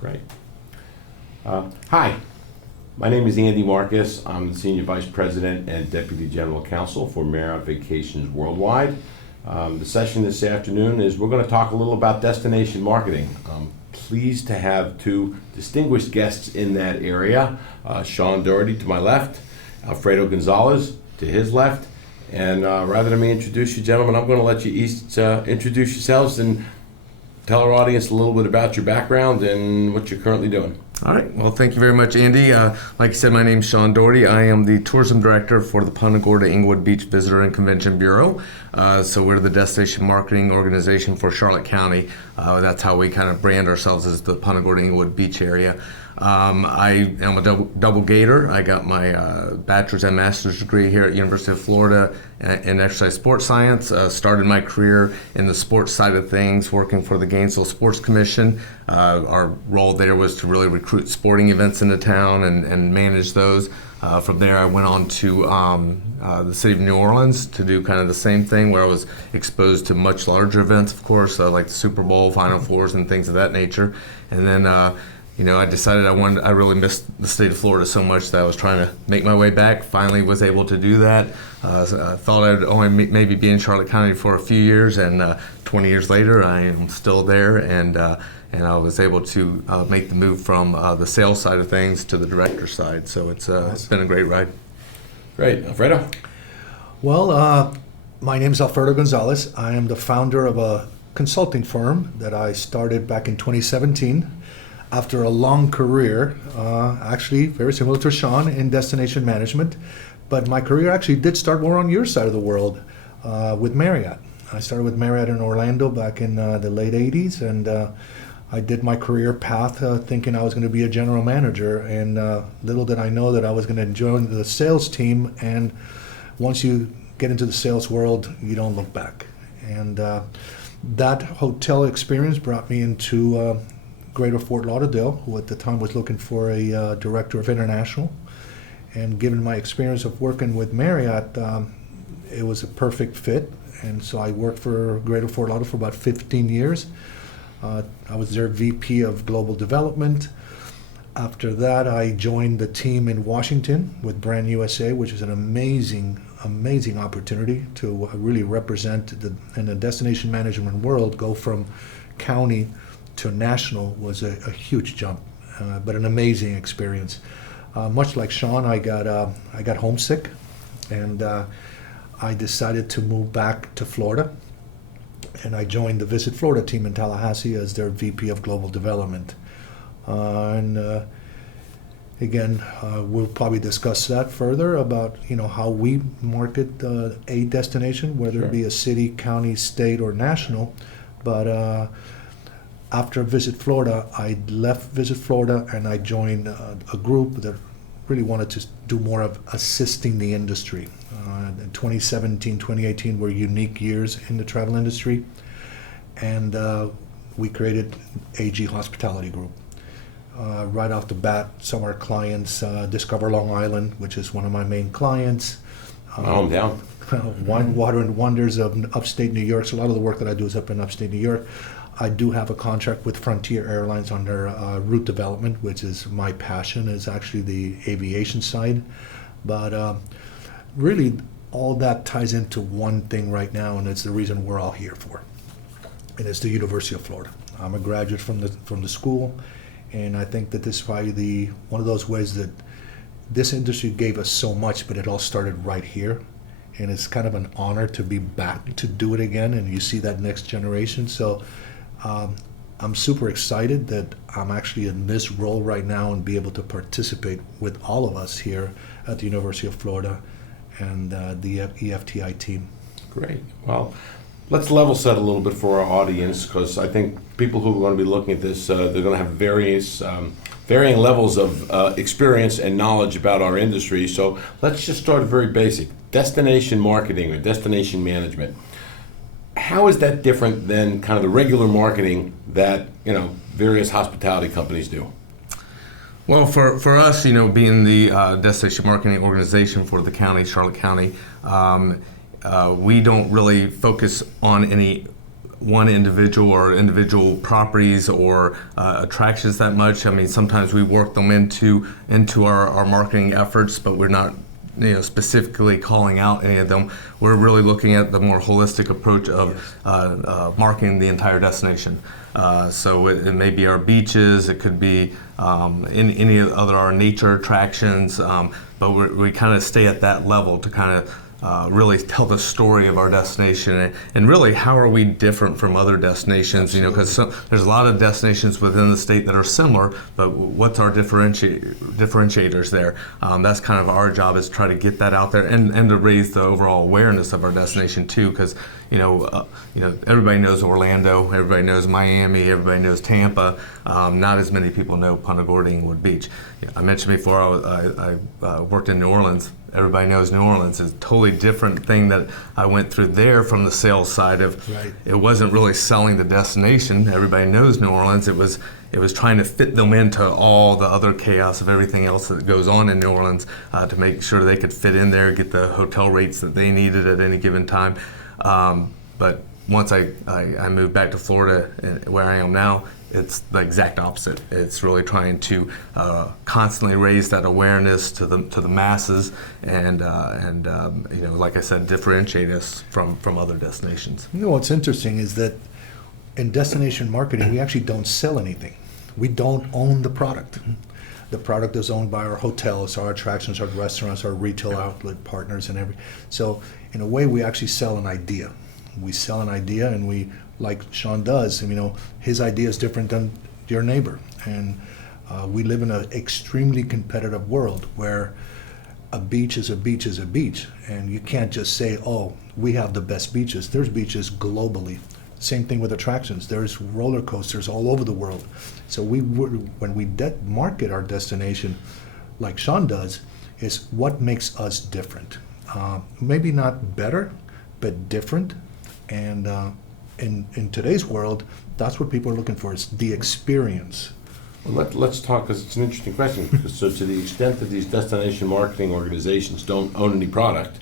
Great. Hi, my name is Andy Marcus. I'm the Senior Vice President and Deputy General Counsel for Marriott Vacations Worldwide. The session this afternoon is we're going to talk a little about destination marketing. I'm pleased to have two distinguished guests in that area. Sean Doherty to my left, Alfredo Gonzalez to his left. And rather than me introduce you gentlemen, I'm going to let you each introduce yourselves and tell our audience a little bit about your background and what you're currently doing. All right. Well, thank you very much, Andy. Like you said, my name's Sean Doherty. I am the Tourism Director for the Punta Gorda Inglewood Beach Visitor and Convention Bureau. So we're the destination marketing organization for Charlotte County. That's how we kind of brand ourselves as the Punta Gorda Inglewood Beach area. I am a double Gator. I got my bachelor's and master's degree here at University of Florida in exercise sports science. Started my career in the sports side of things, working for the Gainesville Sports Commission. Our role there was to really recruit sporting events into town and manage those. From there, I went on to the city of New Orleans to do kind of the same thing, where I was exposed to much larger events, of course, like the Super Bowl, Final Fours, and things of that nature. And then I decided I really missed the state of Florida so much that I was trying to make my way back. Finally was able to do that. So I thought I'd only maybe be in Charlotte County for a few years, and 20 years later I am still there, and I was able to make the move from the sales side of things to the director side. So it's been a great ride. Great. Alfredo? Well, my name is Alfredo Gonzalez. I am the founder of a consulting firm that I started back in 2017. After a long career, actually very similar to Sean in destination management, but my career actually did start more on your side of the world with Marriott. I started with Marriott in Orlando back in the late 80s, and I did my career path thinking I was going to be a general manager, and little did I know that I was going to join the sales team, and once you get into the sales world, you don't look back. And that hotel experience brought me into Greater Fort Lauderdale, who at the time was looking for a director of international. And given my experience of working with Marriott, it was a perfect fit. And so I worked for Greater Fort Lauderdale for about 15 years. I was their VP of Global Development. After that, I joined the team in Washington with Brand USA, which is an amazing opportunity to really represent in the destination management world, go from county to national was a huge jump, but an amazing experience. Much like Sean, I got homesick, and I decided to move back to Florida, and I joined the Visit Florida team in Tallahassee as their VP of Global Development. Again, we'll probably discuss that further about how we market a destination, whether it be a city, county, state, or national, but. After Visit Florida, I left Visit Florida and I joined a group that really wanted to do more of assisting the industry. 2017, 2018 were unique years in the travel industry, and we created AG Hospitality Group. Right off the bat, some of our clients, Discover Long Island, which is one of my main clients. Hometown. Wine, Water, and Wonders of upstate New York. So a lot of the work that I do is up in upstate New York. I do have a contract with Frontier Airlines on their route development, which is my passion, is actually the aviation side. But really, all that ties into one thing right now, and it's the reason we're all here for. And it's the University of Florida. I'm a graduate from the school, and I think that this is probably one of those ways that this industry gave us so much, but it all started right here. And it's kind of an honor to be back to do it again, and you see that next generation. So I'm super excited that I'm actually in this role right now and be able to participate with all of us here at the University of Florida and the EFTI team. Great. Well, let's level set a little bit for our audience, because I think people who are going to be looking at this, they're going to have varying levels of experience and knowledge about our industry. So let's just start very basic. Destination marketing or destination management. How is that different than kind of the regular marketing that various hospitality companies do? Well, for us, being the destination marketing organization for the county, Charlotte County, we don't really focus on any one individual or individual properties or attractions that much. I mean, sometimes we work them into our marketing efforts, but we're not specifically calling out any of them. We're really looking at the more holistic approach of marketing the entire destination. So it may be our beaches, it could be in any other our nature attractions, but we kind of stay at that level to kind of really tell the story of our destination and really how are we different from other destinations, because there's a lot of destinations within the state that are similar, but what's our differentiators there? That's kind of our job, is try to get that out there and to raise the overall awareness of our destination too, because everybody knows Orlando, everybody knows Miami, everybody knows Tampa. Not as many people know Punta Gorda, Inglewood Beach. I mentioned before I worked in New Orleans. Everybody knows New Orleans. It's a totally different thing that I went through there from the sales side of. Right. It wasn't really selling the destination. Everybody knows New Orleans. It was trying to fit them into all the other chaos of everything else that goes on in New Orleans to make sure they could fit in there, get the hotel rates that they needed at any given time. But once I moved back to Florida, where I am now, it's the exact opposite. It's really trying to constantly raise that awareness to the masses, and like I said, differentiate us from other destinations. What's interesting is that in destination marketing, we actually don't sell anything. We don't own the product. The product is owned by our hotels, our attractions, our restaurants, our retail outlet partners, and so in a way, we actually sell an idea. We sell an idea, and we, like Sean does, his idea is different than your neighbor. And we live in an extremely competitive world where a beach is a beach is a beach. And you can't just say, oh, we have the best beaches. There's beaches globally. Same thing with attractions. There's roller coasters all over the world. So when we market our destination, like Sean does, is what makes us different. Maybe not better, but different. And in today's world, that's what people are looking for, is the experience. Well, let's talk, because it's an interesting question. So to the extent that these destination marketing organizations don't own any product,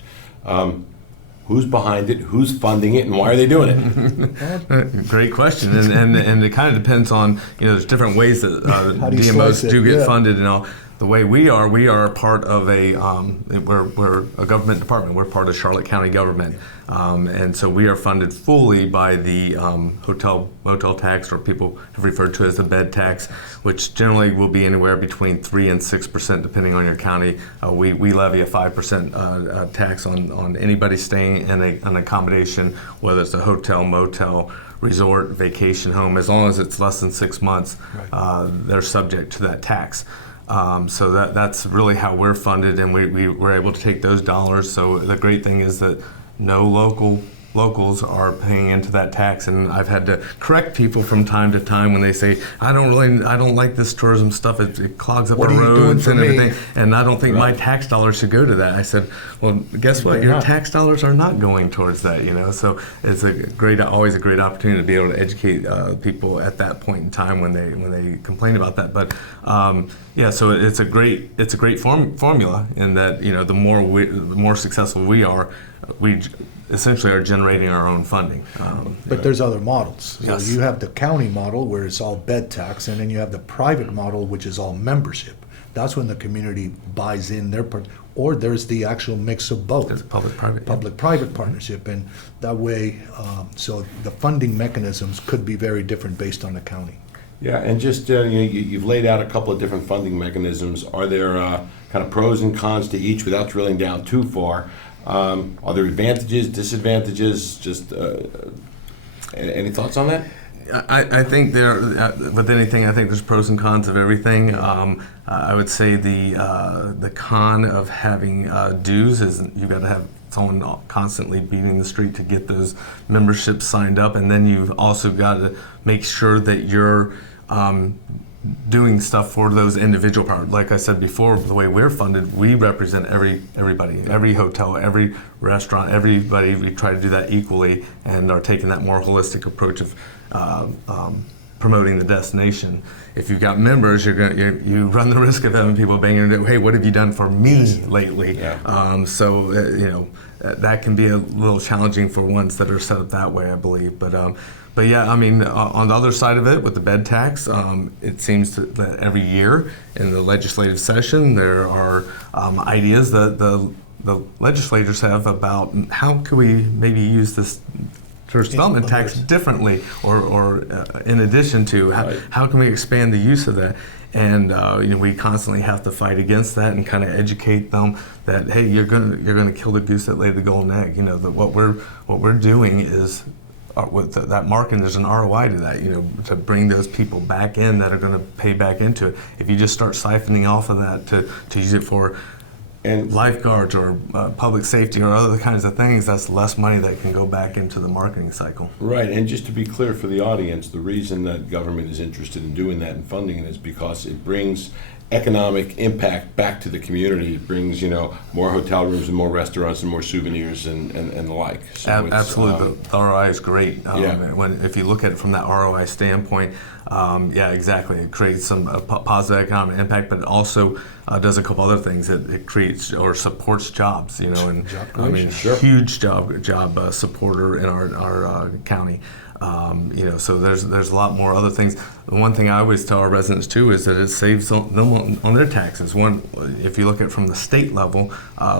who's behind it, who's funding it, and why are they doing it? Great question, and it kind of depends on, there's different ways that DMOs do get funded and all. The way we are part of we're a government department. We're part of Charlotte County government, and so we are funded fully by the motel tax, or people have referred to as the bed tax, which generally will be anywhere between 3% and 6% depending on your county. We levy a 5% tax on anybody staying in an accommodation, whether it's a hotel, motel, resort, vacation home. As long as it's less than 6 months, right, they're subject to that tax. So that's really how we're funded, and we were able to take those dollars. So the great thing is that no locals are paying into that tax, and I've had to correct people from time to time when they say, I don't like this tourism stuff. It clogs up our roads and everything, and I don't think my tax dollars should go to that. I said, well, guess what? Your tax dollars are not going towards that. So it's always a great opportunity to be able to educate people at that point in time when they complain about that. But so it's a great formula in that the more successful we are, we essentially are generating our own funding. But there's other models. So Yes. you have the county model where it's all bed tax, and then you have the private model, which is all membership. That's when the community buys in their part, or there's the actual mix of both. There's public-private. Public-private partnership, and that way, so the funding mechanisms could be very different based on the county. Yeah, and just you've laid out a couple of different funding mechanisms. Are there kind of pros and cons to each without drilling down too far? Are there advantages, disadvantages? Just any thoughts on that? I think with anything, I think there's pros and cons of everything. I would say the con of having dues is you've got to have someone constantly beating the street to get those memberships signed up, and then you've also got to make sure that you're doing stuff for those individual parts. Like I said before, the way we're funded, we represent everybody, every hotel, every restaurant, everybody. We try to do that equally, and are taking that more holistic approach of promoting the destination. If you've got members, you run the risk of having people banging into, hey, what have you done for me lately? Yeah. That can be a little challenging for ones that are set up that way, I believe. But yeah, I mean, on the other side of it, with the bed tax, it seems that every year in the legislative session there are ideas that the legislators have about how could we maybe use this tourist development tax differently, or in addition to how can we expand the use of that. And we constantly have to fight against that and kind of educate them that, hey, you're gonna kill the goose that laid the golden egg. That what we're doing is with that marketing, there's an ROI to that. To bring those people back in that are going to pay back into it. If you just start siphoning off of that to use it for lifeguards or public safety or other kinds of things, that's less money that can go back into the marketing cycle. Right, and just to be clear for the audience, the reason that government is interested in doing that and funding it is because it brings economic impact back to the community. It brings, more hotel rooms and more restaurants and more souvenirs and the like. So absolutely, the ROI is great. Yeah. If you look at it from that ROI standpoint, yeah, exactly. It creates some positive economic impact, but it also does a couple other things. It creates or supports jobs, and Job I mean, creation. huge job supporter in our county. So there's a lot more other things. The one thing I always tell our residents too is that it saves them on their taxes. If you look at it from the state level,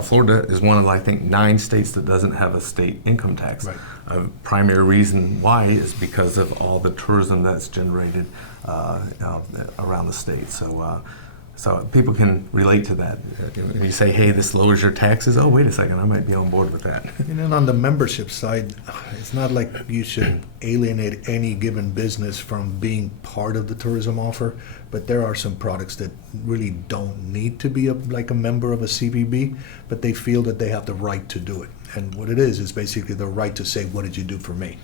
Florida is one of, I think, 9 states that doesn't have a state income tax. Right. A primary reason why is because of all the tourism that's generated around the state. So people can relate to that. If you say, hey, this lowers your taxes, oh, wait a second, I might be on board with that. And then on the membership side, it's not like you should alienate any given business from being part of the tourism offer, but there are some products that really don't need to be like a member of a CVB, but they feel that they have the right to do it. And what it is basically the right to say, what did you do for me?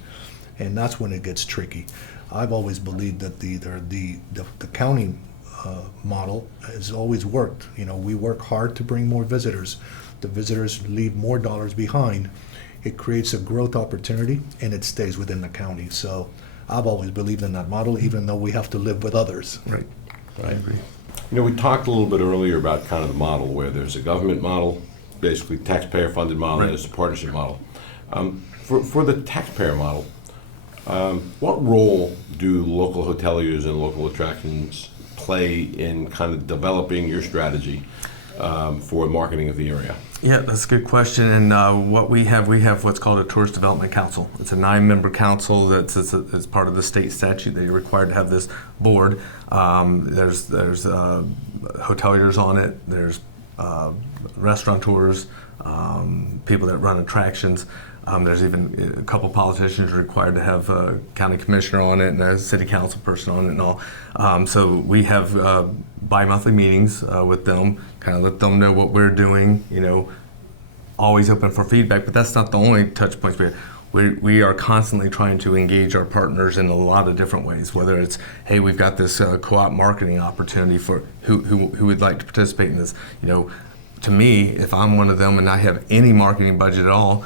And that's when it gets tricky. I've always believed that the county model has always worked. We work hard to bring more visitors. The visitors leave more dollars behind. It creates a growth opportunity, and it stays within the county. So I've always believed in that model, even though we have to live with others. Right. I agree. We talked a little bit earlier about kind of the model where there's a government model, basically taxpayer-funded model, and there's a partnership model. For the taxpayer model, what role do local hoteliers and local attractions play in kind of developing your strategy for marketing of the area? Yeah, that's a good question. And what we have what's called a Tourist Development Council. It's a 9-member council that's part of the state statute that you're required to have this board. There's hoteliers on it. There's restaurateurs, people that run attractions. There's even a couple politicians required to have a county commissioner on it and a city council person on it and all. So we have bi-monthly meetings with them, kind of let them know what we're doing, always open for feedback, but that's not the only touch points we have. We are constantly trying to engage our partners in a lot of different ways, whether it's, hey, we've got this co-op marketing opportunity for who would like to participate in this. To me, if I'm one of them and I have any marketing budget at all,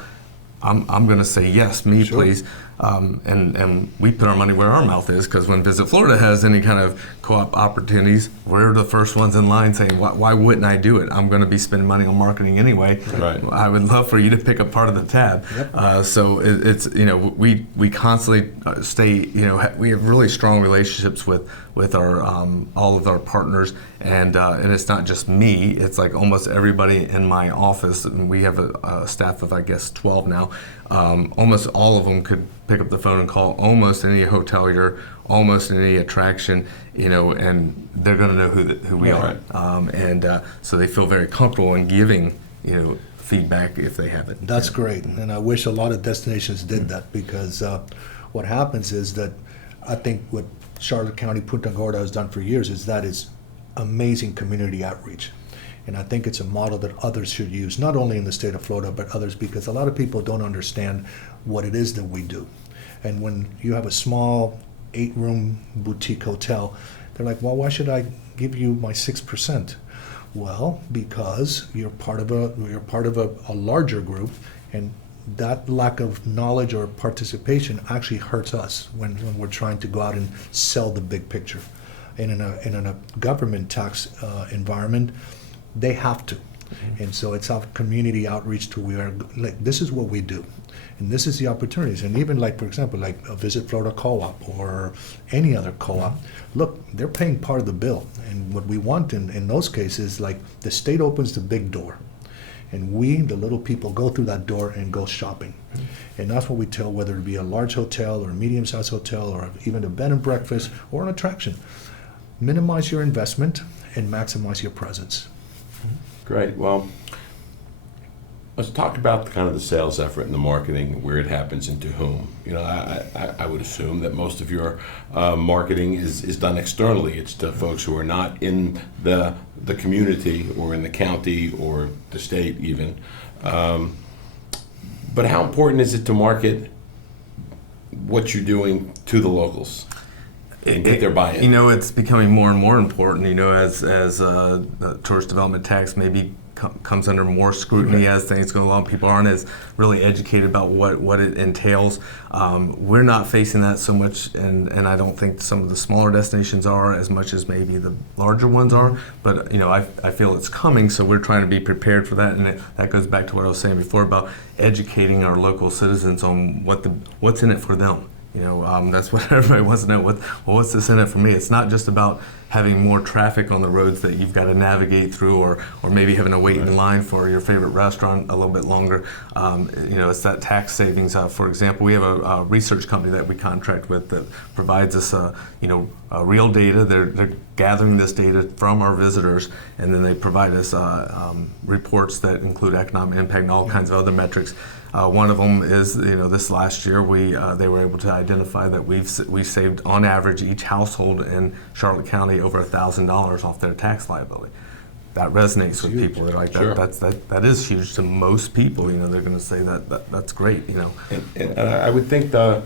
I'm going to say yes, me, Sure. please. And we put our money where our mouth is, because when Visit Florida has any kind of co-op opportunities, we're the first ones in line saying, why wouldn't I do it? I'm going to be spending money on marketing anyway. Right. I would love for you to pick up part of the tab. Yep. So it's we constantly stay, we have really strong relationships with our all of our partners, and it's not just me, it's like almost everybody in my office, and we have a staff of, I guess, 12 now. Almost all of them could pick up the phone and call almost any hotelier, almost any attraction, and they're going to know who we are. So they feel very comfortable in giving, feedback if they have it. That's great, and I wish a lot of destinations did that, because what happens is that I think what Charlotte County Punta Gorda has done for years is amazing community outreach. And I think it's a model that others should use, not only in the state of Florida, but others, because a lot of people don't understand what it is that we do. And when you have a small 8-room boutique hotel, they're like, well, why should I give you my 6%? Well, because you're part of a larger group, and that lack of knowledge or participation actually hurts us when we're trying to go out and sell the big picture. And in a government tax environment, they have to. And so it's our community outreach to where, like, this is what we do. And this is the opportunities. And even like, for example, like a Visit Florida co-op or any other co-op, look, they're paying part of the bill. And what we want in those cases, like the state opens the big door. And we, the little people, go through that door and go shopping. And that's what we tell, whether it be a large hotel or a medium-sized hotel or even a bed and breakfast or an attraction. Minimize your investment and maximize your presence. Great. Well, let's talk about the sales effort and the marketing, where it happens and to whom. I would assume that most of your marketing is done externally. It's to folks who are not in the community or in the county or the state even. But how important is it to market what you're doing to the locals and get their buy-in? It's becoming more and more important, as the tourist development tax maybe comes under more scrutiny as things go along. People aren't as really educated about what it entails. We're not facing that so much, and I don't think some of the smaller destinations are as much as maybe the larger ones are. But I feel it's coming, so we're trying to be prepared for that. And that goes back to what I was saying before about educating our local citizens on what's in it for them. That's what everybody wants to know. What's this in it for me? It's not just about having more traffic on the roads that you've got to navigate through, or maybe having to wait in line for your favorite restaurant a little bit longer. It's that tax savings. For example, we have a research company that we contract with that provides us, real data. They're gathering this data from our visitors, and then they provide us reports that include economic impact and all kinds of other metrics. One of them is, this last year they were able to identify that we've saved on average each household in Charlotte County over $1,000 off their tax liability. That resonates with people. They're like, Sure. that is huge to most people. They're going to say that's great. And I would think the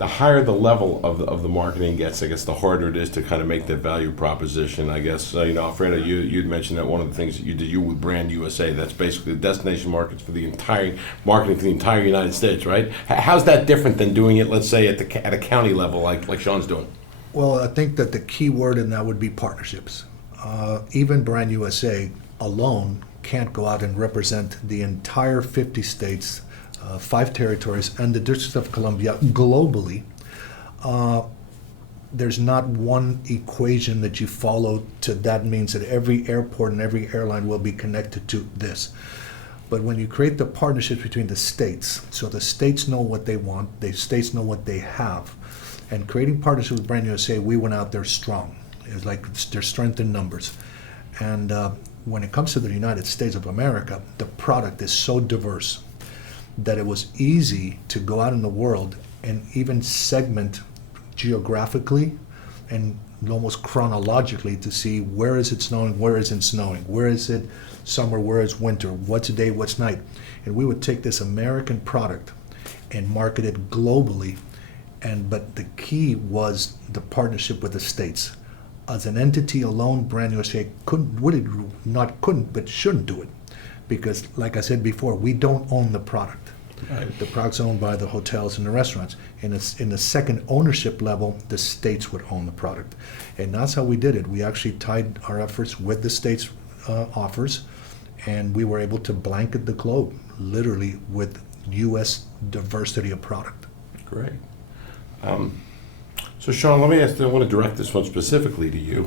higher the level of the marketing gets, I guess the harder it is to kind of make that value proposition. I guess, Alfredo, you'd mentioned that one of the things that you did with Brand USA, that's basically the destination markets for the entire marketing for the entire United States, right? How's that different than doing it, let's say, at a county level like Sean's doing? Well, I think that the key word in that would be partnerships. Even Brand USA alone can't go out and represent the entire 50 states, 5 territories, and the District of Columbia globally. There's not one equation that you follow that means that every airport and every airline will be connected to this. But when you create the partnerships between the states, so the states know what they want, the states know what they have, and creating partnerships with Brand USA, we went out there strong. It's like there's strength in numbers. And when it comes to the United States of America, the product is so diverse that it was easy to go out in the world and even segment geographically and almost chronologically to see where is it snowing, where isn't snowing, where is it summer, where is winter, what's day, what's night. And we would take this American product and market it globally. But the key was the partnership with the states. As an entity alone, Brand USA couldn't, but shouldn't do it. Because, like I said before, we don't own the product. Right. The product's owned by the hotels and the restaurants. And it's in the second ownership level, the states would own the product. And that's how we did it. We actually tied our efforts with the states' offers, and we were able to blanket the globe, literally, with U.S. diversity of product. Great. So, Sean, let me ask, I want to direct this one specifically to you,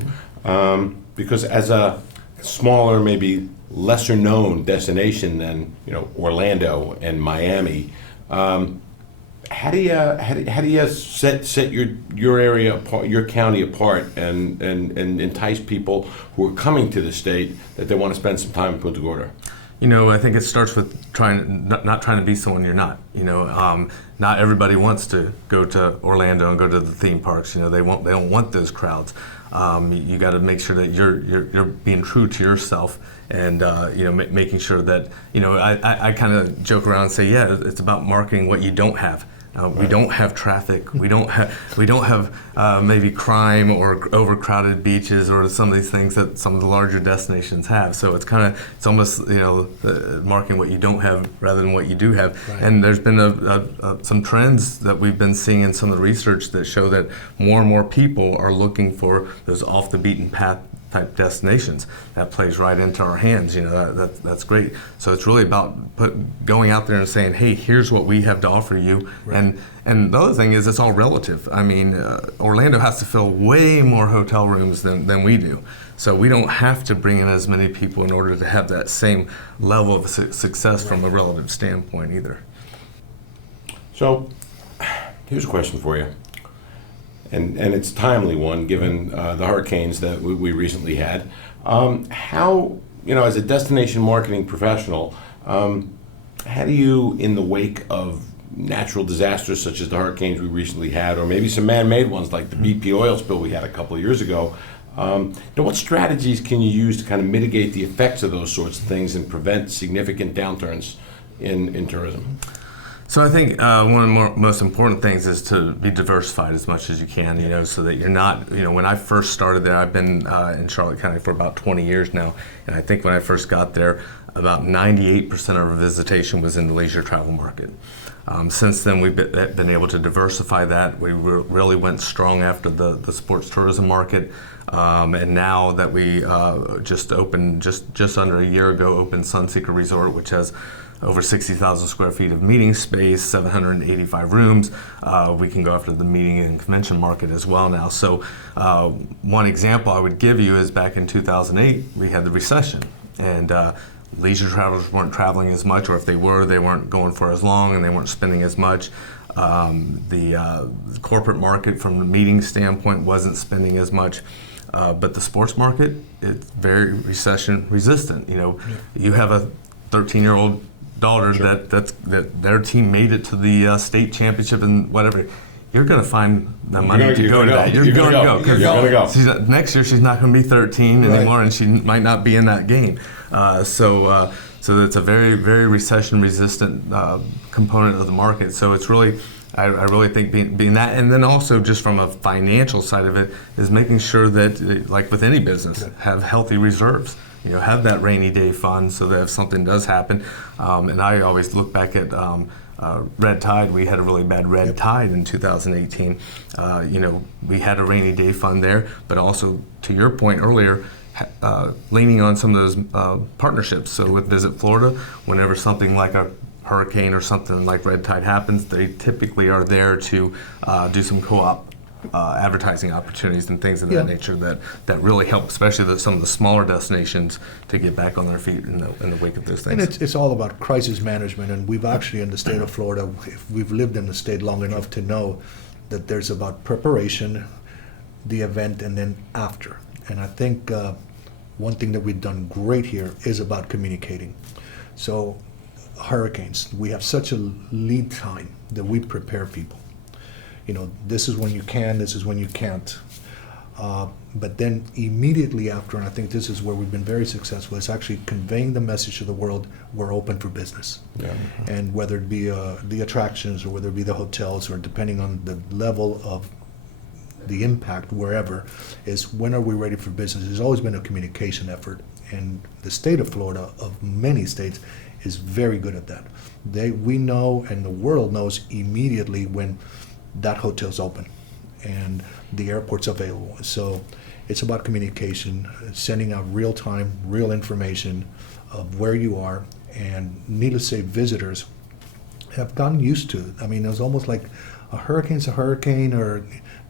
because as a smaller, maybe lesser known destination than Orlando and Miami, how do you set your area apart, your county apart, and entice people who are coming to the state that they want to spend some time in Punta Gorda? I think it starts with not trying to be someone you're not. Not everybody wants to go to Orlando and go to the theme parks. They don't want those crowds. You got to make sure that you're being true to yourself, and making sure that I kind of joke around and say, yeah, it's about marketing what you don't have. We don't have traffic. We don't have maybe crime or overcrowded beaches or some of these things that some of the larger destinations have. So it's almost marking what you don't have rather than what you do have. Right. And there's been some trends that we've been seeing in some of the research that show that more and more people are looking for those off the beaten path type destinations. That plays right into our hands. That's great. So it's really about going out there and saying, hey, here's what we have to offer you. Right. And the other thing is, it's all relative. I mean, Orlando has to fill way more hotel rooms than we do. So we don't have to bring in as many people in order to have that same level of success from a relative standpoint either. So Here's a question for you. And it's a timely one, given the hurricanes that we recently had. How, as a destination marketing professional, how do you, in the wake of natural disasters such as the hurricanes we recently had, or maybe some man-made ones like the BP oil spill we had a couple of years ago, what strategies can you use to kind of mitigate the effects of those sorts of things and prevent significant downturns in tourism? So I think one of the most important things is to be diversified as much as you can, so that you're not, when I first started there, I've been in Charlotte County for about 20 years now, and I think when I first got there, about 98% of our visitation was in the leisure travel market. Since then, we've been able to diversify that. We really went strong after the sports tourism market, and now that we just opened, just under a year ago, opened Sunseeker Resort, which has over 60,000 square feet of meeting space, 785 rooms. We can go after the meeting and convention market as well now. So one example I would give you is back in 2008, we had the recession, and leisure travelers weren't traveling as much, or if they were, they weren't going for as long and they weren't spending as much. The corporate market from the meeting standpoint wasn't spending as much. But the sports market, it's very recession resistant. You have a 13-year-old daughter that their team made it to the state championship and whatever. You're going to find the money to go to that. You're going to go. Next year she's not going to be 13 anymore, and she might not be in that game. So it's a very, very recession-resistant component of the market. So it's really, I really think being that, and then also just from a financial side of it, is making sure that, like with any business, have healthy reserves. Have that rainy day fund so that if something does happen, and I always look back at red tide. We had a really bad red tide in 2018. We had a rainy day fund there, but also, to your point earlier, leaning on some of those partnerships. So with Visit Florida, whenever something like a hurricane or something like red tide happens, they typically are there to do some co-op advertising opportunities and things of that nature that really help, especially some of the smaller destinations, to get back on their feet in the wake of those things. And it's all about crisis management, and we've actually, in the state of Florida, we've lived in the state long enough to know that there's about preparation, the event, and then after. And I think one thing that we've done great here is about communicating. So hurricanes, we have such a lead time that we prepare people. This is when you can, this is when you can't. But then immediately after, and I think this is where we've been very successful, is actually conveying the message to the world, we're open for business. Yeah. And whether it be the attractions, or whether it be the hotels, or depending on the level of the impact wherever, is when are we ready for business? There's always been a communication effort, and the state of Florida, of many states, is very good at that. We know, and the world knows immediately when that hotel's open and the airport's available. So it's about communication, sending out real time, real information of where you are, and needless to say, visitors have gotten used to it. I mean, it was almost like a hurricane's a hurricane,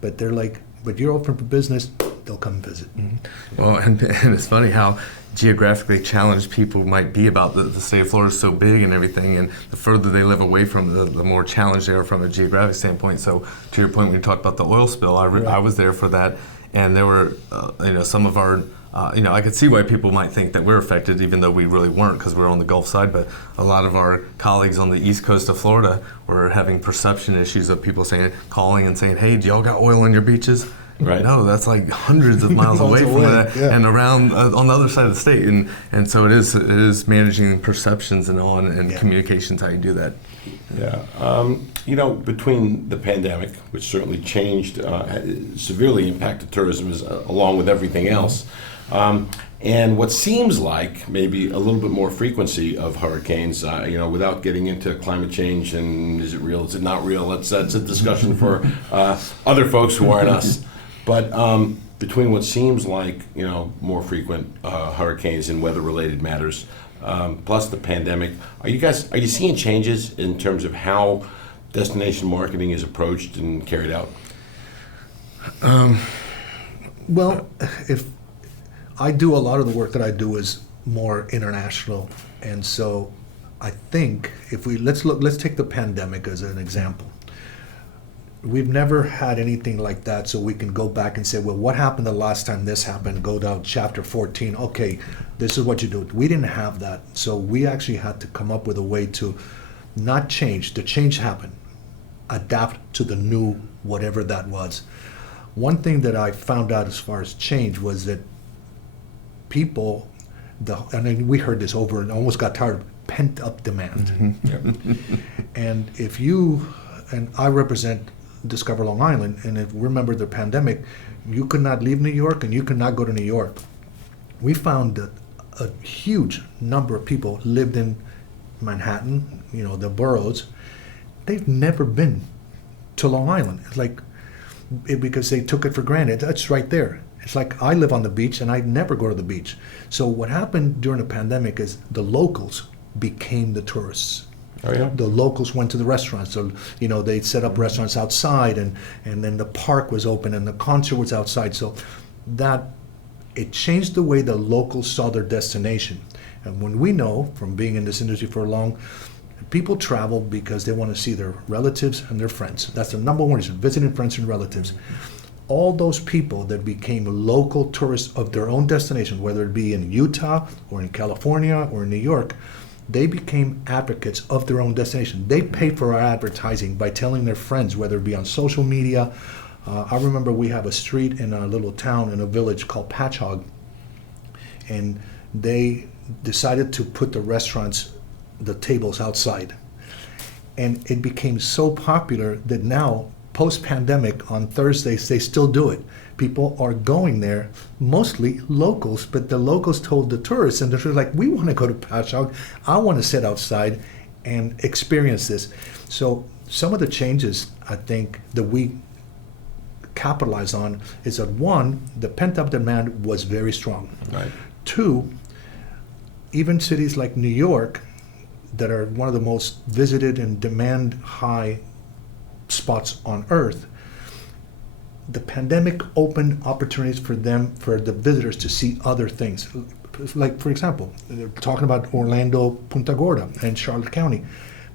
but they're like, but you're open for business, they'll come visit. Mm-hmm. Well, and it's funny how geographically challenged people might be about the state of Florida is so big and everything, and the further they live away from it, the more challenged they are from a geographic standpoint. So to your point, when you talked about the oil spill, I was there for that, and there were some of our I could see why people might think that we're affected, even though we really weren't, because we're on the Gulf side. But a lot of our colleagues on the east coast of Florida were having perception issues of people calling and saying, "Hey, do y'all got oil on your beaches?" Right. No, that's like hundreds of miles Miles away from away, that, yeah. and around on the other side of the state, and so it is managing perceptions and all, and Yeah. communications how you do that. Yeah. Between the pandemic, which certainly changed, severely impacted tourism along with everything else, and what seems like maybe a little bit more frequency of hurricanes, without getting into climate change and is it real, is it not real? That's a discussion for other folks who aren't us. But between what seems like, more frequent hurricanes and weather-related matters, plus the pandemic, are you seeing changes in terms of how destination marketing is approached and carried out? Well, if I do a lot of the work that I do is more international, and so I think if let's take the pandemic as an example. We've never had anything like that, so we can go back and say, well, what happened the last time this happened? Go down chapter 14. Okay, this is what you do. We didn't have that, so we actually had to come up with a way to not change. The change happened. Adapt to the new whatever that was. One thing that I found out as far as change was that people, and then we heard this over and almost got tired of pent up demand. And and I represent Discover Long Island, and if remember the pandemic, you could not leave New York and you could not go to New York. We found that a huge number of people lived in Manhattan, the boroughs. They've never been to Long Island. It's like, because they took it for granted. That's right there. It's like I live on the beach and I never go to the beach. So what happened during the pandemic is the locals became the tourists. Oh, yeah. The locals went to the restaurants. So, they set up restaurants outside, and then the park was open and the concert was outside. So it changed the way the locals saw their destination. And when we know from being in this industry for long, people travel because they want to see their relatives and their friends. That's the number one reason, visiting friends and relatives. All those people that became local tourists of their own destination, whether it be in Utah or in California or in New York, they became advocates of their own destination. They paid for our advertising by telling their friends, whether it be on social media. I remember we have a street in a little town in a village called Patchogue, and they decided to put the tables outside. And it became so popular that now, post-pandemic, on Thursdays, they still do it. People are going there, mostly locals, but the locals told the tourists, and they're like, we want to go to Patchogue. I want to sit outside and experience this. So some of the changes, I think, that we capitalize on is that, one, the pent-up demand was very strong. Right. Two, even cities like New York, that are one of the most visited and demand-high spots on Earth, the pandemic opened opportunities for the visitors to see other things. Like, for example, they're talking about Orlando, Punta Gorda, and Charlotte County.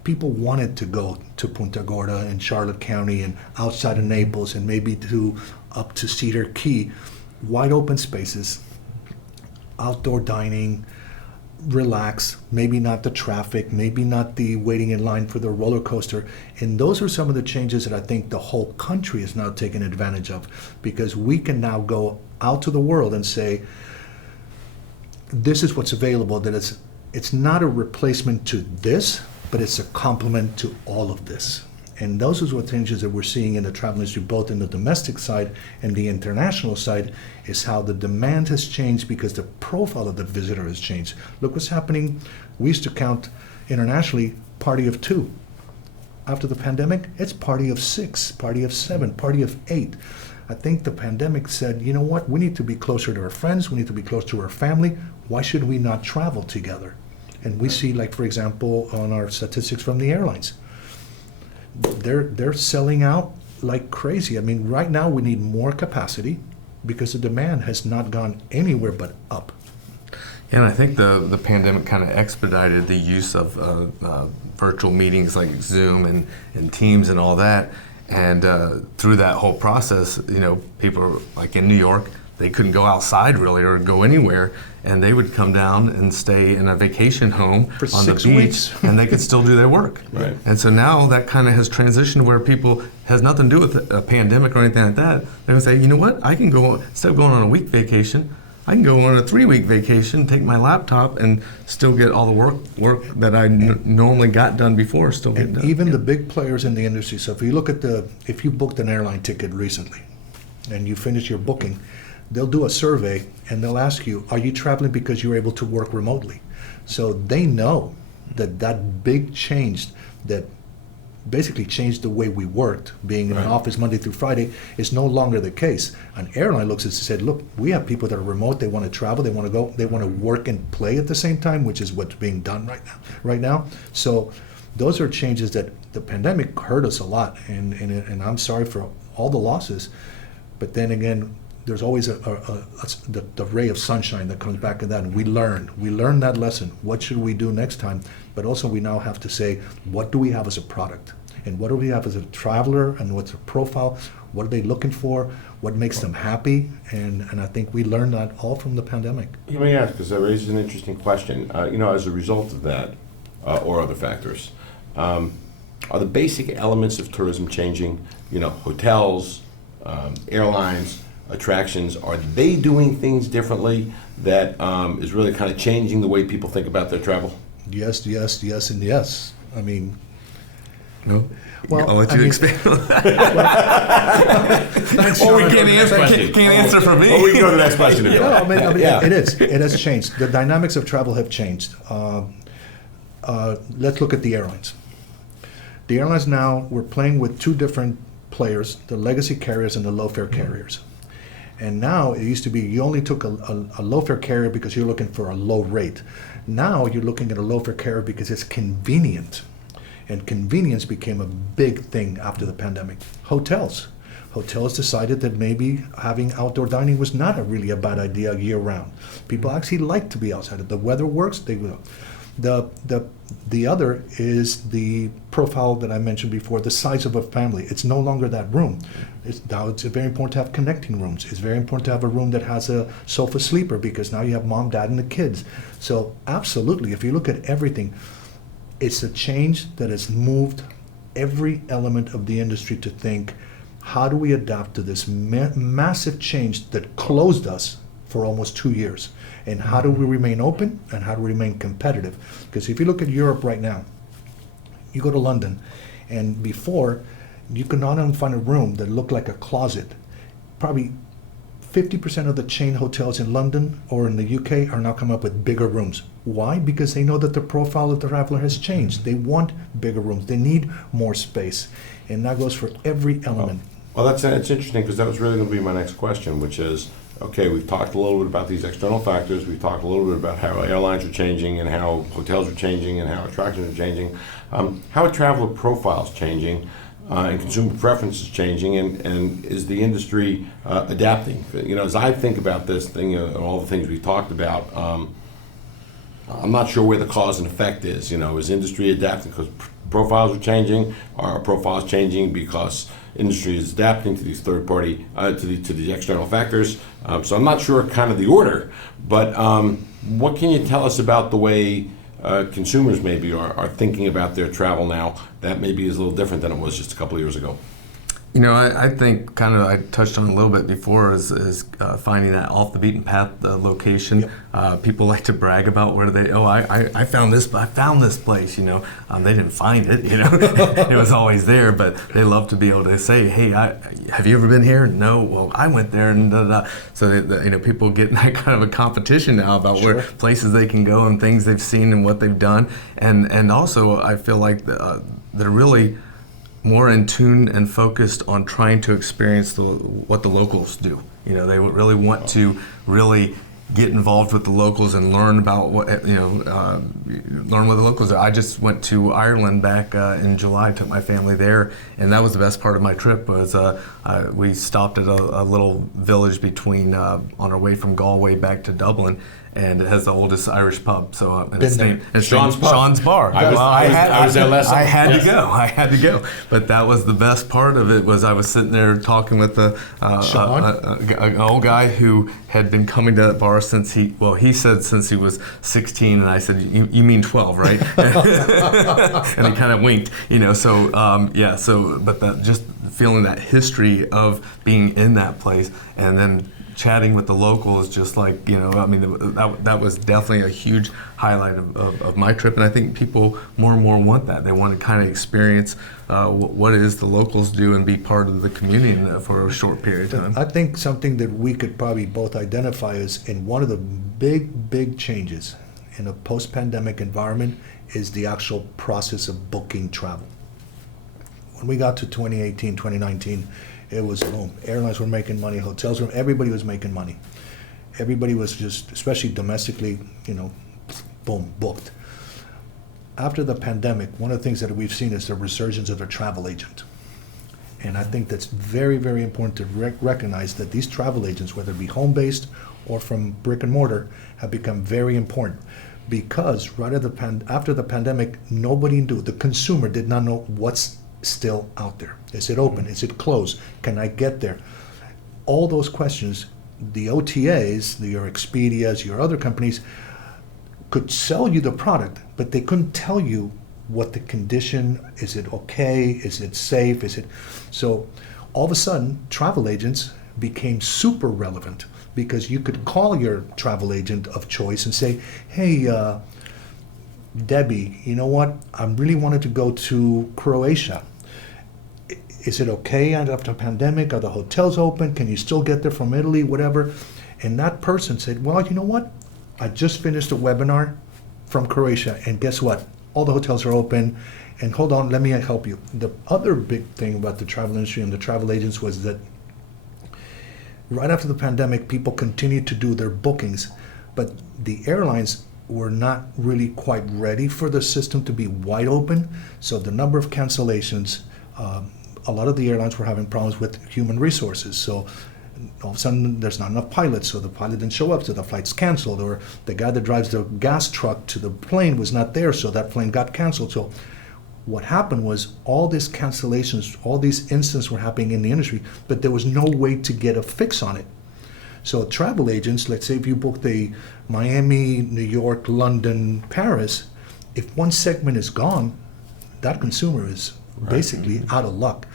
People wanted to go to Punta Gorda and Charlotte County and outside of Naples and maybe up to Cedar Key. Wide open spaces, outdoor dining, relax, maybe not the traffic, maybe not the waiting in line for the roller coaster. And those are some of the changes that I think the whole country is now taking advantage of, because we can now go out to the world and say, this is what's available, that it's not a replacement to this, but it's a complement to all of this. And those are what changes that we're seeing in the travel industry, both in the domestic side and the international side, is how the demand has changed because the profile of the visitor has changed. Look what's happening. We used to count internationally party of 2. After the pandemic, it's party of 6, party of 7, party of 8. I think the pandemic said, you know what, we need to be closer to our friends, we need to be close to our family. Why should we not travel together? And we see, like, for example, on our statistics from the airlines, they're selling out like crazy. I mean, right now we need more capacity because the demand has not gone anywhere but up. Yeah, and I think the pandemic kind of expedited the use of virtual meetings like Zoom and Teams and all that. And through that whole process, people like in New York, they couldn't go outside really or go anywhere, and they would come down and stay in a vacation home For on the 6 beach, weeks. and they could still do their work. Right. And so now that kind of has transitioned where people has nothing to do with a pandemic or anything like that. They would say, you know what, I can go instead of going on a week vacation, I can go on a 3-week vacation, take my laptop, and still get all the work that I normally got done before. Still get And done. even the big players in the industry. So if you look at if you booked an airline ticket recently, and you finish your booking, they'll do a survey and they'll ask you, are you traveling because you're able to work remotely? So they know that big change that basically changed the way we worked, being in an Right. office Monday through Friday, is no longer the case. An airline looks at us and said, look, we have people that are remote, they want to travel, they want to go, they want to work and play at the same time, which is what's being done right now. So those are changes that the pandemic hurt us a lot, and I'm sorry for all the losses. But then again, there's always the ray of sunshine that comes back in that, and we learn that lesson. What should we do next time? But also we now have to say, what do we have as a product? And what do we have as a traveler, and what's their profile? What are they looking for? What makes them happy? And I think we learned that all from the pandemic. Let me ask, because that raises an interesting question. As a result of that, or other factors, are the basic elements of tourism changing? Hotels, airlines, attractions, are they doing things differently that is really kind of changing the way people think about their travel? Yes, and yes. I mean, No? Well, I'll let I you mean- expand on that. Thanks, Or we Sean. can't answer, can't answer for me. Oh, we can go to the next question if you No, want. I mean, Yeah. it has changed. The dynamics of travel have changed. Let's look at the airlines. The airlines now, we're playing with two different players, the legacy carriers and the low-fare carriers. And now, it used to be you only took a low-fare carrier because you're looking for a low rate. Now, you're looking at a low-fare carrier because it's convenient. And convenience became a big thing after the pandemic. Hotels decided that maybe having outdoor dining was not really a bad idea year-round. People actually like to be outside. If the weather works, they will. The other is the profile that I mentioned before, the size of a family. It's no longer that room. Now it's very important to have connecting rooms. It's very important to have a room that has a sofa sleeper because now you have mom, dad, and the kids. So absolutely, if you look at everything, it's a change that has moved every element of the industry to think, how do we adapt to this massive change that closed us for almost 2 years? And how do we remain open and how do we remain competitive? Because if you look at Europe right now, you go to London, and before, you could not only find a room that looked like a closet. Probably 50% of the chain hotels in London or in the UK are now coming up with bigger rooms. Why? Because they know that the profile of the traveler has changed. They want bigger rooms. They need more space. And that goes for every element. Well, that's interesting because that was really going to be my next question, which is, okay, we've talked a little bit about these external factors. We've talked a little bit about how airlines are changing and how hotels are changing and how attractions are changing. How are traveler profiles changing and consumer preferences changing, and is the industry adapting? As I think about this thing and all the things we've talked about, I'm not sure where the cause and effect is. Is industry adapting because profiles are changing? Are profiles changing because industry is adapting to these third party, to the external factors? So I'm not sure kind of the order, but what can you tell us about the way consumers maybe are thinking about their travel now that maybe is a little different than it was just a couple of years ago? I think kind of I touched on a little bit before is finding that off the beaten path location. Yep. People like to brag about where I found this place. They didn't find it. It was always there, but they love to be able to say, hey, have you ever been here? No. Well, I went there, and da, da, da. So people get in that kind of a competition now about Sure. where places they can go and things they've seen and what they've done, and also I feel like they're really more in tune and focused on trying to experience what the locals do. They would really want to really get involved with the locals and learn about learn what the locals are. I just went to Ireland back in July, took my family there, and that was the best part of my trip. Was we stopped at a little village between on our way from Galway back to Dublin, and it has the oldest Irish pub. So and Been it's there. named it's Sean's named Pub. Sean's Bar. I was there last I summer. had Yes. to go. I had to go. But that was the best part of it. Was I was sitting there talking with Sean? an old guy who had been coming to that bar since he said since he was 16, and I said, you mean 12, right? And he kind of winked, So but that just feeling that history of being in that place, and then chatting with the locals, just like, that was definitely a huge highlight of my trip. And I think people more and more want that. They want to kind of experience what it is the locals do and be part of the community for a short period of time. I think something that we could probably both identify is in one of the big changes in a post-pandemic environment is the actual process of booking travel. When we got to 2018, 2019, it was boom. Airlines were making money, hotels were, everybody was making money. Everybody was just, especially domestically, boom, booked. After the pandemic, one of the things that we've seen is the resurgence of the travel agent. And I think that's very, very important to recognize that these travel agents, whether it be home-based or from brick and mortar, have become very important. Because right after the pandemic, nobody knew, the consumer did not know what's still out there. Is it open? Is it closed? Can I get there? All those questions, the OTAs, your Expedias, your other companies, could sell you the product, but they couldn't tell you what the condition, is it okay, is it safe, so all of a sudden travel agents became super relevant because you could call your travel agent of choice and say, hey, Debbie, you know what, I really wanted to go to Croatia. Is it okay after the pandemic? Are the hotels open? Can you still get there from Italy, whatever? And that person said, well, you know what, I just finished a webinar from Croatia, and guess what? All the hotels are open, and hold on, let me help you. The other big thing about the travel industry and the travel agents was that right after the pandemic, people continued to do their bookings, but the airlines were not really quite ready for the system to be wide open, so the number of cancellations, a lot of the airlines were having problems with human resources, so all of a sudden there's not enough pilots, so the pilot didn't show up, so the flight's canceled, or the guy that drives the gas truck to the plane was not there, so that plane got canceled. So what happened was all these cancellations, all these incidents were happening in the industry, but there was no way to get a fix on it. So travel agents, let's say if you booked a Miami, New York, London, Paris, if one segment is gone, that consumer is basically out of luck.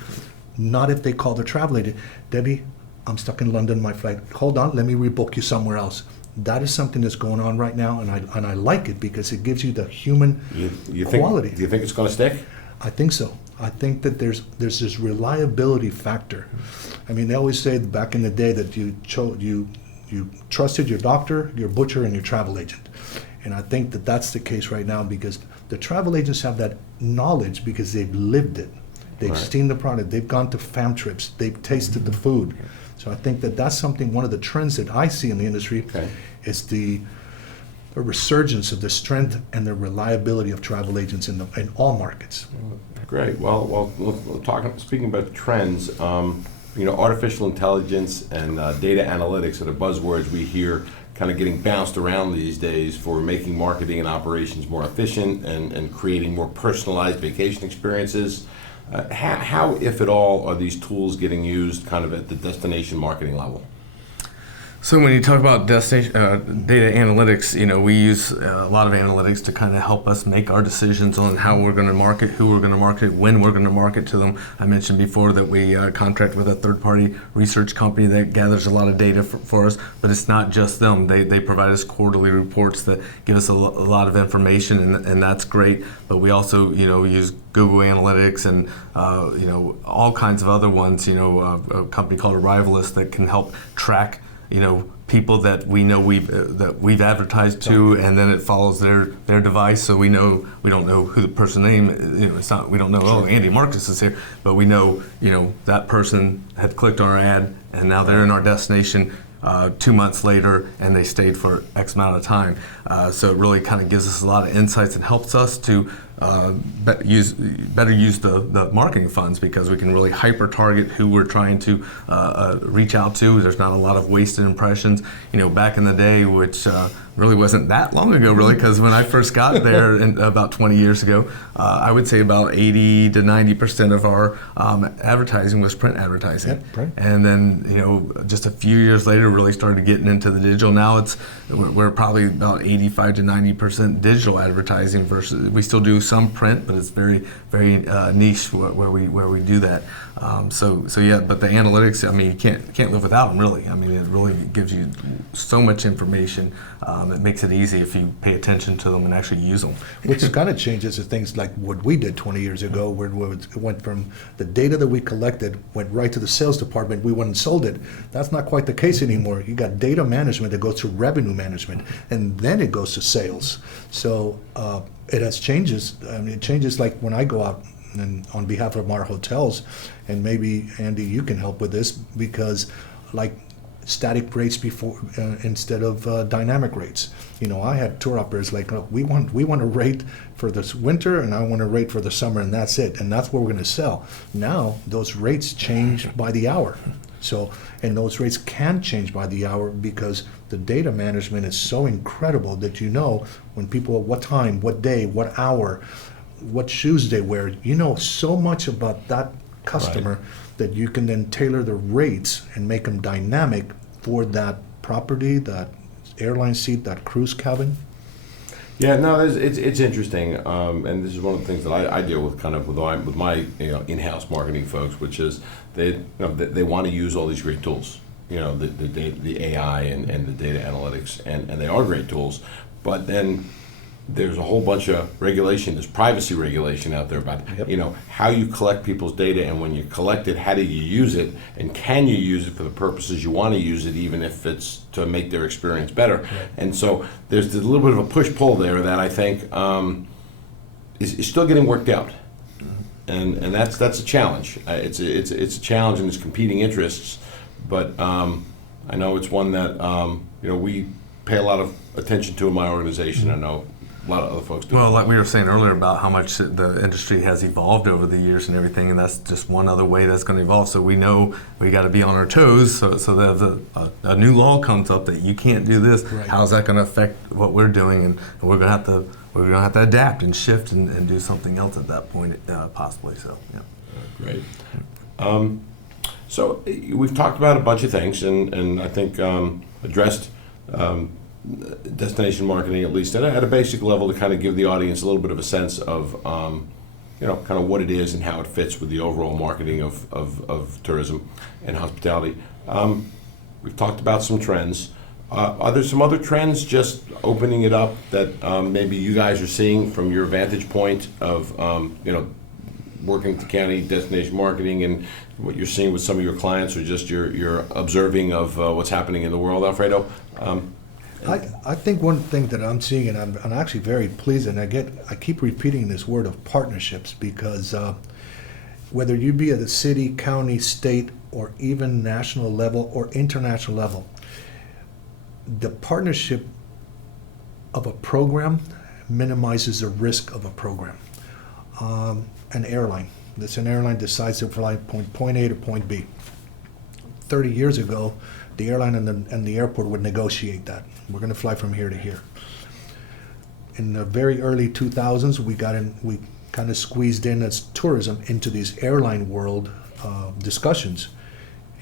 Not if they call the travel agent, Debbie, I'm stuck in London, my flight, hold on, let me rebook you somewhere else. That is something that's going on right now, and I like it because it gives you the human quality. Do you think it's going to stick? I think so. I think that there's this reliability factor. I mean, they always say back in the day that you trusted your doctor, your butcher, and your travel agent. And I think that that's the case right now because the travel agents have that knowledge because they've lived it. They've seen the product. They've gone to fam trips. They've tasted the food. So I think that that's something, one of the trends that I see in the industry is the resurgence of the strength and the reliability of travel agents in all markets. Great. Well, speaking about trends, artificial intelligence and data analytics are the buzzwords we hear kind of getting bounced around these days for making marketing and operations more efficient and creating more personalized vacation experiences. How, if at all, are these tools getting used kind of at the destination marketing level? So when you talk about destination data analytics, we use a lot of analytics to kind of help us make our decisions on how we're going to market, who we're going to market, when we're going to market to them. I mentioned before that we contract with a third-party research company that gathers a lot of data for us, but it's not just them. They provide us quarterly reports that give us a lot of information, and that's great. But we also, use Google Analytics and all kinds of other ones. A company called Arrivalist that can help track people that we know we've advertised to, and then it follows their device, so we don't know who the person name. It's not, we don't know. Oh, Andy Marcus is here, but we know that person had clicked on our ad, and now they're in our destination 2 months later, and they stayed for X amount of time. So it really kind of gives us a lot of insights and helps us to better use the marketing funds, because we can really hyper target who we're trying to reach out to. There's not a lot of wasted impressions. Back in the day, which really wasn't that long ago, really, because when I first got there about 20 years ago, I would say about 80 to 90% of our advertising was print advertising. Yep, right. And then, just a few years later, really started getting into the digital. Now we're probably about 85 to 90% digital advertising versus, we still do some print, but it's very, very niche where we do that. So yeah, but the analytics, you can't live without them, really. It really gives you so much information. It makes it easy if you pay attention to them and actually use them. Which kind of changes the things like what we did 20 years ago, where it went from the data that we collected, went right to the sales department, we went and sold it. That's not quite the case anymore. You got data management that goes to revenue management, and then it goes to sales. So it has changes. It changes, like when I go out and on behalf of our hotels, and maybe Andy, you can help with this, because like static rates before instead of dynamic rates. I had tour operators like, look, we want a rate for this winter, and I want a rate for the summer, and that's it, and that's what we're going to sell. Now those rates change by the hour. So, and those rates can change by the hour, because the data management is so incredible that when people, what time, what day, what hour, what shoes they wear, so much about that customer. Right. That you can then tailor the rates and make them dynamic for that property, that airline seat, that cruise cabin. Yeah, no, it's interesting, and this is one of the things that I deal with kind of with my in-house marketing folks, which is they want to use all these great tools, the AI and the data analytics, and they are great tools, but then there's a whole bunch of regulation, there's privacy regulation out there about how you collect people's data, and when you collect it, how do you use it, and can you use it for the purposes you want to use it, even if it's to make their experience better. Right. And so there's a little bit of a push-pull there that I think is still getting worked out, and that's a challenge. It's a challenge, and there's competing interests, but I know it's one that we pay a lot of attention to in my organization. I know a lot of other folks do. Well, like we were saying earlier about how much the industry has evolved over the years and everything, and that's just one other way that's going to evolve. So we know we got to be on our toes. So that if a new law comes up that you can't do this, right, how's that going to affect what we're doing? And we're going to have to adapt and shift and do something else at that point, possibly. So yeah. Great. So we've talked about a bunch of things, and I think addressed destination marketing, at least at a basic level, to kind of give the audience a little bit of a sense of kind of what it is and how it fits with the overall marketing of tourism and hospitality. We've talked about some trends. Are there some other trends, just opening it up, that maybe you guys are seeing from your vantage point of working with the county destination marketing, and what you're seeing with some of your clients, or just your observing of what's happening in the world, Alfredo? I think one thing that I'm seeing, and I'm actually very pleased, and I keep repeating this word of partnerships, because whether you be at the city, county, state, or even national level or international level, the partnership of a program minimizes the risk of a program. An airline decides to fly point A to point B. 30 years ago, the airline and the airport would negotiate that. We're going to fly from here to here. In the very early 2000s, we kind of squeezed in as tourism into these airline world discussions.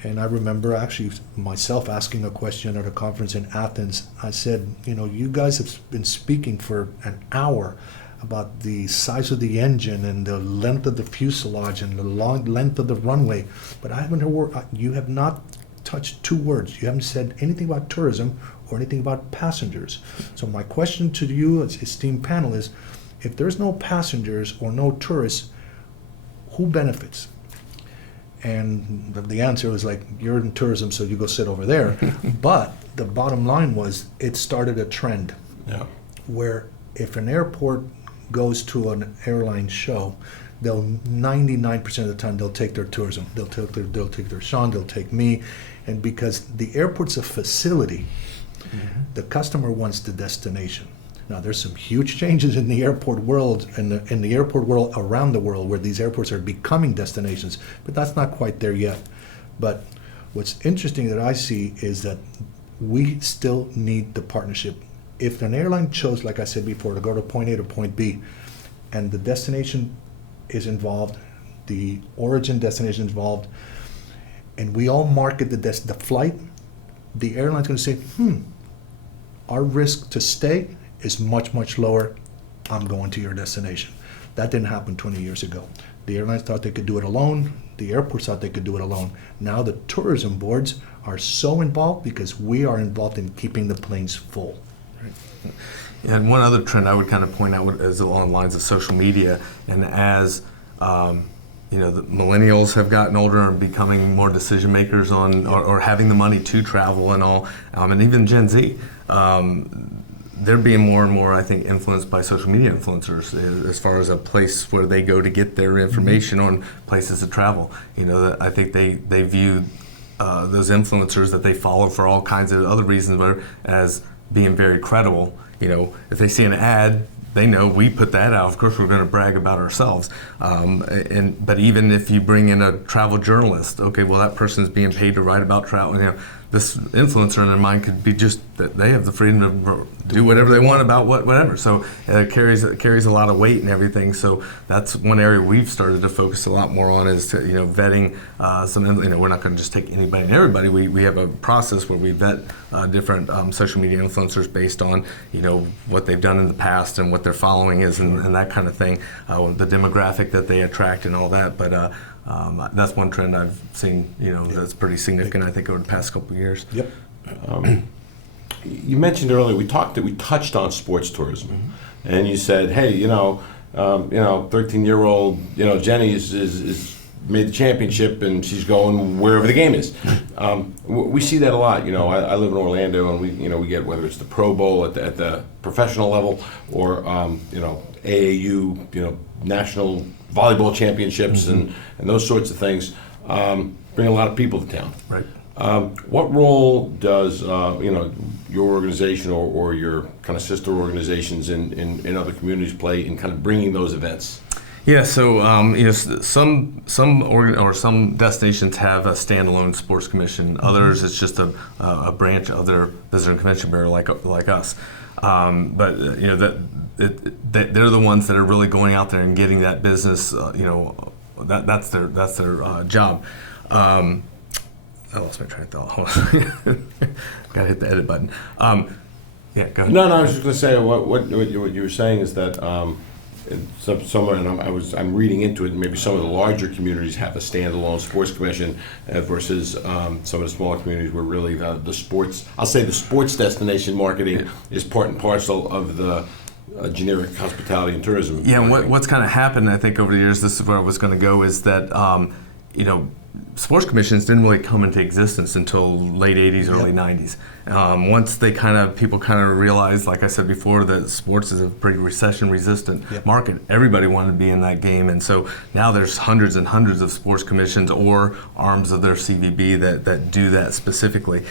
And I remember actually myself asking a question at a conference in Athens. I said, you guys have been speaking for an hour about the size of the engine and the length of the fuselage and the long length of the runway, but I haven't heard, you have not touched two words. You haven't said anything about tourism or anything about passengers. So my question to you, as esteemed panel, is, if there's no passengers or no tourists, who benefits? And the answer was like, you're in tourism, so you go sit over there. But the bottom line was, it started a trend, where if an airport goes to an airline show, they'll 99% of the time they'll take their tourism. They'll take their Sean, they'll take me, and because the airport's a facility, the customer wants the destination. Now, there's some huge changes in the airport world and in the airport world around the world where these airports are becoming destinations, but that's not quite there yet. But what's interesting that I see is that we still need the partnership. If an airline chose, like I said before, to go to point A to point B, and the destination is involved, the origin destination is involved, and we all market the flight, the airline's going to say, our risk to stay is much, much lower. I'm going to your destination. That didn't happen 20 years ago. The airlines thought they could do it alone. The airports thought they could do it alone. Now the tourism boards are so involved because we are involved in keeping the planes full. And one other trend I would kind of point out is along the lines of social media, and as the millennials have gotten older and becoming more decision makers on or having the money to travel and all, and even Gen Z, they're being more and more, I think, influenced by social media influencers as far as a place where they go to get their information on places to travel. I think they view those influencers that they follow for all kinds of other reasons as being very credible. If they see an ad, they know we put that out. Of course, we're going to brag about ourselves. But even if you bring in a travel journalist, okay, well, that person's being paid to write about travel. This influencer in their mind could be just that they have the freedom to do whatever they want about whatever. So it carries a lot of weight and everything. So that's one area we've started to focus a lot more on is vetting some. We're not going to just take anybody and everybody. We have a process where we vet different social media influencers based on what they've done in the past and what their following is and that kind of thing, the demographic that they attract and all that. But that's one trend I've seen, that's pretty significant, I think, over the past couple of years. Yep. You mentioned earlier, we touched on sports tourism, and you said, hey, 13-year-old, Jenny is made the championship and she's going wherever the game is. We see that a lot. I live in Orlando, and we get, whether it's the Pro Bowl at the professional level or AAU, national volleyball championships and those sorts of things, bring a lot of people to town. Right. What role does your organization or your kind of sister organizations in other communities play in kind of bringing those events? Yeah, so some destinations have a standalone sports commission. Others, it's just a branch of their visitor and convention bureau, like us. But they're the ones that are really going out there and getting that business. That's their job. I lost my train of thought. Hold on. Gotta hit the edit button. Yeah, go ahead. No, I was just going to say what you were saying is that I'm reading into it. Maybe some of the larger communities have a standalone sports commission versus some of the smaller communities where really the sports. I'll say the sports destination marketing is part and parcel of the generic hospitality and tourism. Yeah, and what's kind of happened, I think, over the years, this is where I was going to go, is that sports commissions didn't really come into existence until late 80s, early 90s. Once people kind of realized, like I said before, that sports is a pretty recession-resistant market. Everybody wanted to be in that game, and so now there's hundreds and hundreds of sports commissions or arms of their CVB that do that specifically.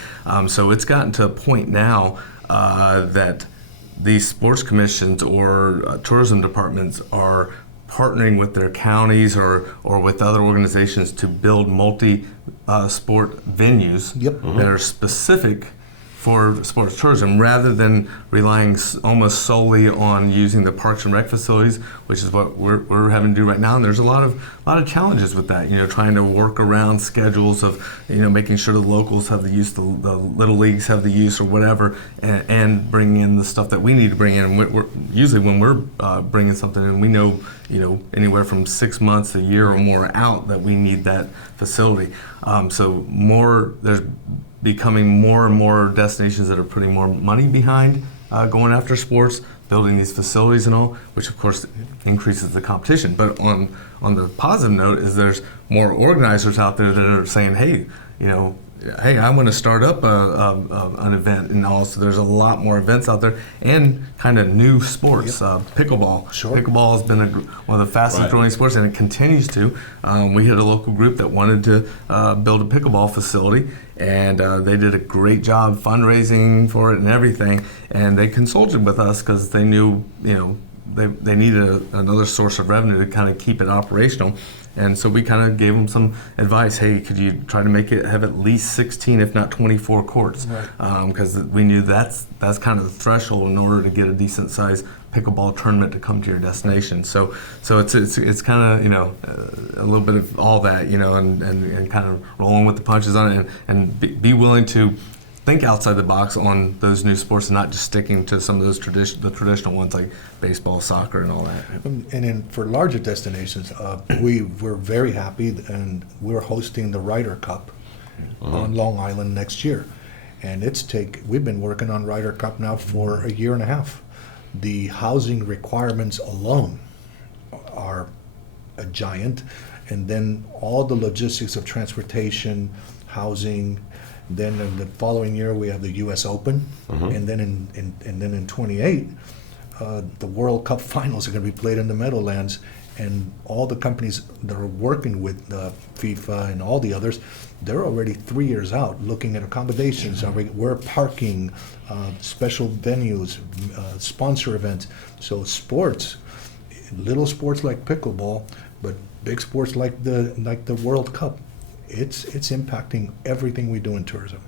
So it's gotten to a point now that these sports commissions or tourism departments are partnering with their counties or with other organizations to build multi-sport venues that are specific for sports tourism, rather than relying almost solely on using the parks and rec facilities, which is what we're having to do right now. And there's a lot of challenges with that. Trying to work around schedules of making sure the locals have the use, the little leagues have the use, or whatever, and bringing in the stuff that we need to bring in. We're usually when we're bringing something in, we know anywhere from 6 months, a year or more out that we need that facility. So there's becoming more and more destinations that are putting more money behind going after sports, building these facilities and all, which of course increases the competition. But on the positive note is there's more organizers out there that are saying, hey, hey, I want to start up an event, and also there's a lot more events out there and kind of new sports. Pickleball. Sure. Pickleball has been one of the fastest Right. growing sports, and it continues to. We had a local group that wanted to build a pickleball facility, and they did a great job fundraising for it and everything. And they consulted with us because they knew, they needed another source of revenue to kind of keep it operational. And so we kind of gave them some advice. Hey, could you try to have at least 16, if not 24 courts? Right. Because we knew that's kind of the threshold in order to get a decent sized pickleball tournament to come to your destination. So it's kind of a little bit of all that, and kind of rolling with the punches on it, and be willing to think outside the box on those new sports and not just sticking to some of those the traditional ones like baseball, soccer, and all that. And then for larger destinations, we're very happy, and we're hosting the Ryder Cup on Long Island next year. And we've been working on Ryder Cup now for a year and a half. The housing requirements alone are a giant, and then all the logistics of transportation, housing. Then in the following year we have the U.S. Open, and then in 28, the World Cup finals are going to be played in the Meadowlands, and all the companies that are working with FIFA and all the others, they're already 3 years out looking at accommodations, where parking, special venues, sponsor events. So sports, little sports like pickleball, but big sports like the World Cup. It's impacting everything we do in tourism.